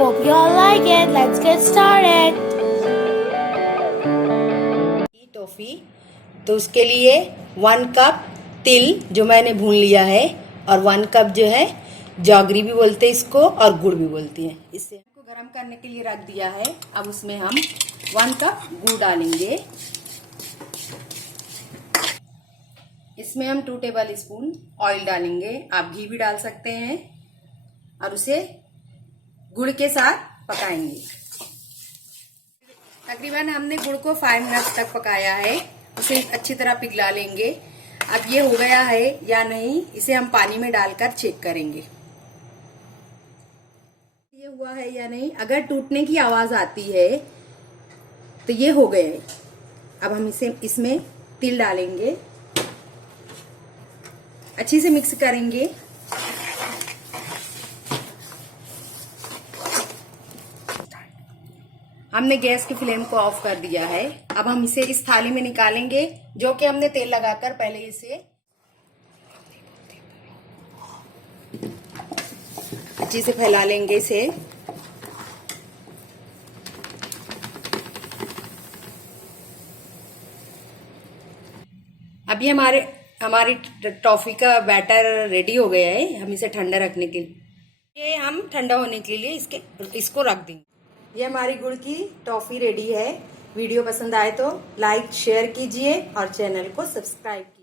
Hope you all like it. Let's get started. Toffee, तो उसके लिए 1 कप तिल जो मैंने भून लिया है और 1 कप जो है जौगरी भी बोलते हैं इसको और गुड़ भी बोलती हैं। इससे को गर्म करने के लिए रख दिया है। अब उसमें हम 1 कप गुड़ डालेंगे। इसमें हम 2 टेबल स्पून ऑयल डालेंगे। आप घी भी डाल सकते हैं और उसे गुड़ के साथ पकाएंगे। तकरीबन हमने गुड़ को 5 मिनट तक पकाया है। उसे अच्छी तरह पिघला लेंगे। अब ये हो गया है या नहीं, इसे हम पानी में डालकर चेक करेंगे ये हुआ है या नहीं। अगर टूटने की आवाज आती है तो ये हो गया है। अब हम इसमें तिल डालेंगे, अच्छी से मिक्स करेंगे। हमने गैस की फ्लेम को ऑफ कर दिया है। अब हम इसे इस थाली में निकालेंगे जो कि हमने तेल लगाकर पहले इसे अच्छी से फैला लेंगे इसे। अभी हमारी टॉफी का बैटर रेडी हो गया है। हम इसे ठंडा रखने के लिए, ये हम ठंडा होने के लिए इसको रख देंगे। ये हमारी गुड़ की टॉफी रेडी है। वीडियो पसंद आए तो लाइक शेयर कीजिए और चैनल को सब्सक्राइब कीजिए।